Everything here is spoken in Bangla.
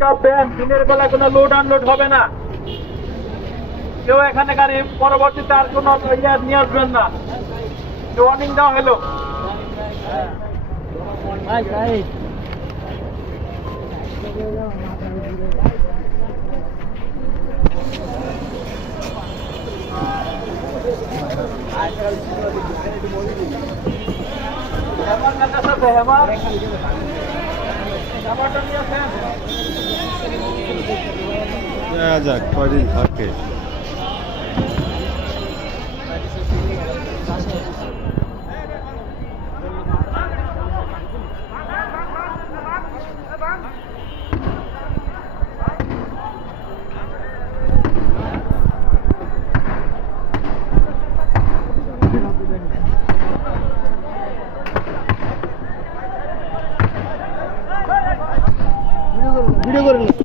পিকআপ ভ্যান দিনের বেলা কোনো লোড আনলোড হবে না। কেউ এখানে গাড়ি পরবর্তীতে আর কোনো নিয়ে আসবেন না। ওয়ার্নিং দেওয়া হলো। যাক কয়দিন থাকে। ভিডিও করে